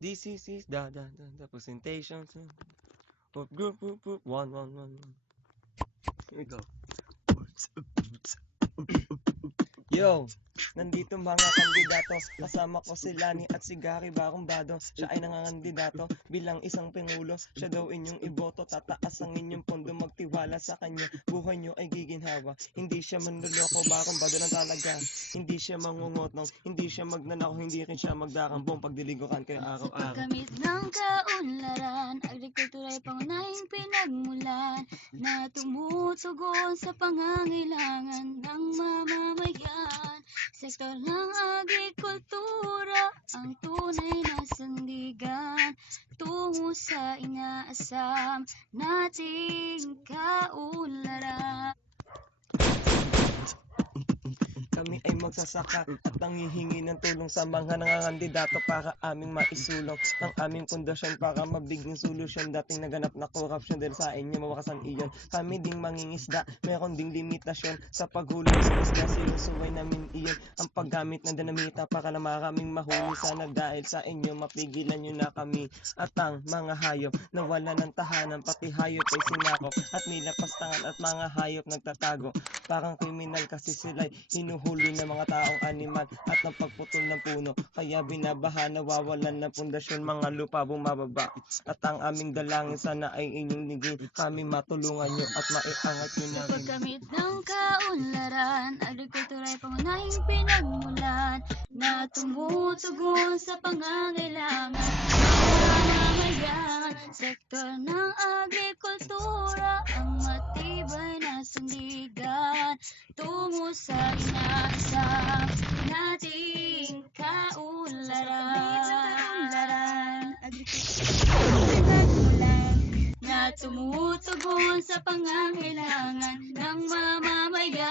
This is the presentation of group 111. Here we go. Yo, nandito mga kandidato, kasama ko si Lani at si Gary Barumbado. Siya ay nangangandidato bilang isang pangulo. Siya daw inyong iboto, tataas ang inyong pondo, magtiwala sa kanya. Buhay nyo ay giginhawa, hindi siya manloloko, Barumbado lang talaga. Hindi siya mangungotong, hindi siya magnanakaw, hindi rin siya magdakambong pagdiligukan kayo Sa araw-araw. pagkamit ng kaunlaran, agrikultura ay pangunahing pinagmulan na tumutugon sa pangangailangan ng mamamayan. Sektor ng agrikultura ang tunay na sandigan tungo sa inaasam nating kaunlaran. Kami ay magsasaka at nanghihingi ng tulong sa mga nangangandidato para aming maisulong ang aming pundasyon para mabiging solusyon dating naganap na korupsyon dahil sa inyo mawakasan iyon. Kami ding mangingisda, meron ding limitasyon sa paghuli sa isda, sinusuway namin iyon ang paggamit ng dinamita para na maraming mahuli. Sana dahil sa inyo mapigilan nyo na kami at ang mga hayop na wala ng tahanan, pati hayop ay sinakop at nilapastangan at mga hayop nagtatago. Parang kriminal kasi sila'y hinuhuli ng mga taong animal at ng pagputol ng puno. Kaya binabaha, nawawalan ng pundasyon, mga lupa bumababa. At ang aming dalangin sana ay inyong ligin, kami matulungan nyo at maiangat nyo Sa namin. pagkamit ng kaunlaran, agrikultura ay pangunahing pinagmulan na tumutugon sa pangangailangan ng mamamayan. Sektor ng agrikultura ang matibay na sandigan tungo sa inaasam nating kaunlaran. Na tumutugon sa pangangailangan ng mamamayan.